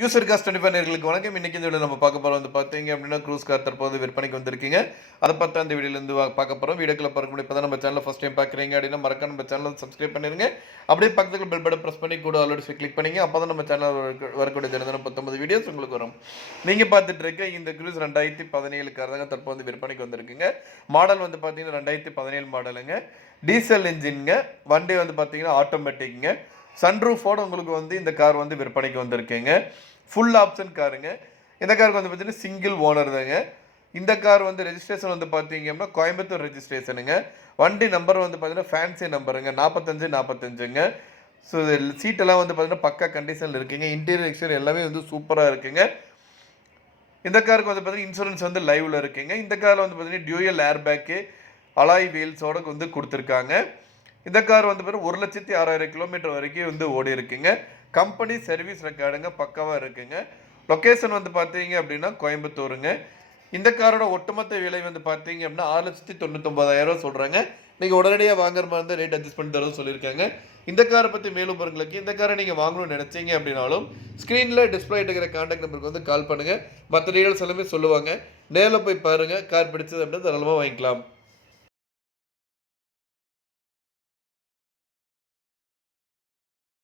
User cost 25 நேயர்களுக்கு வணக்கம். இன்னைக்கு இந்த வீடியோல நம்ம பார்க்க போறோம் பார்த்தீங்க அப்படின்னா, க்ரூஸ் கார் தற்போது விற்பனைக்கு வந்திருக்குங்க. அத பத்தி அந்த வீடியோலேருந்து பார்க்க போறோம். வீடியோக்குள்ள பார்க்க முன்னாடி இப்பதான் நம்ம சேனலை ஃபர்ஸ்ட் டைம் பார்க்குறீங்க அப்படின்னா, மறக்காம நம்ம சேனலை சப்ஸ்கிரைப் பண்ணிருங்க. அப்படியே பக்கத்துல பெல் பட்டன் பிரஸ் பண்ணி கூட ஆல் கிளிக் பண்ணீங்க. அப்பதான் நம்ம சேனல் வரக்கூடிய தினந்தோறும் 19 வீடியோஸ் உங்களுக்கு வரும். நீங்க பார்த்துட்டு இருக்க இந்த க்ரூஸ் 2017 கார் தாங்க தற்போது விற்பனைக்கு வந்திருக்குங்க. மாடல் வந்து பார்த்தீங்கன்னா 2017 மாடலுங்க. டீசல் இன்ஜின்ங்க. வண்டி வந்து பார்த்தீங்கன்னா ஆட்டோமேட்டிக்ங்க. சன்ரூஃபோட உங்களுக்கு வந்து இந்த கார் வந்து விற்பனைக்கு வந்திருக்குங்க. ஃபுல் ஆப்ஷன் காருங்க. இந்த காருக்கு வந்து பார்த்தீங்கன்னா சிங்கிள் ஓனர் தாங்க. இந்த கார் வந்து ரெஜிஸ்ட்ரேஷன் வந்து பார்த்தீங்கன்னா கோயம்புத்தூர் ரெஜிஸ்ட்ரேஷனுங்க. வண்டி நம்பர் வந்து பார்த்தீங்கன்னா ஃபேன்சி நம்பருங்க 4545ங்க. ஸோ சீட்டெல்லாம் வந்து பார்த்தீங்கன்னா பக்கா கண்டிஷனில் இருக்குங்க. இன்டீரியர் எக்ஸ்டீரியர் எல்லாமே வந்து சூப்பராக இருக்குங்க. இந்த காருக்கு வந்து பார்த்தீங்கன்னா இன்சூரன்ஸ் வந்து லைவ்ல இருக்குங்க. இந்த காரில் வந்து பார்த்தீங்கன்னா டியூயல் ஏர் பேக்கு அலாய் வீல்ஸோட வந்து கொடுத்துருக்காங்க. இந்த கார் வந்து பார்த்தீங்கன்னா 1,06,000 கிலோமீட்டர் வரைக்கும் வந்து ஓடி இருக்குங்க. கம்பெனி சர்வீஸ் ரெக்கார்டுங்க பக்காவாக இருக்குங்க. லொக்கேஷன் வந்து பார்த்தீங்க அப்படின்னா கோயம்புத்தூருங்க. இந்த காரோட ஒட்டுமொத்த விலை வந்து பார்த்தீங்க அப்படின்னா 6,99,000 சொல்கிறாங்க. நீங்கள் உடனடியாக வாங்குற மாதிரி இருந்தால் ரேட் அட்ஜஸ்ட் பண்ணி தரவும் சொல்லியிருக்காங்க. இந்த காரை பற்றி மேலும் பொருட்களுக்கு இந்த காரை நீங்கள் வாங்கணும்னு நினச்சிங்க அப்படின்னாலும் ஸ்க்ரீனில் டிஸ்பிளே இருக்கிற கான்டாக்ட் நம்பருக்கு வந்து கால் பண்ணுங்கள். மற்ற டீடைல்ஸ் எல்லாமே சொல்லுவாங்க. நேரில் போய் பாருங்கள். கார் பிடிச்சது அப்படின்னா தாராளமாக வாங்கிக்கலாம்.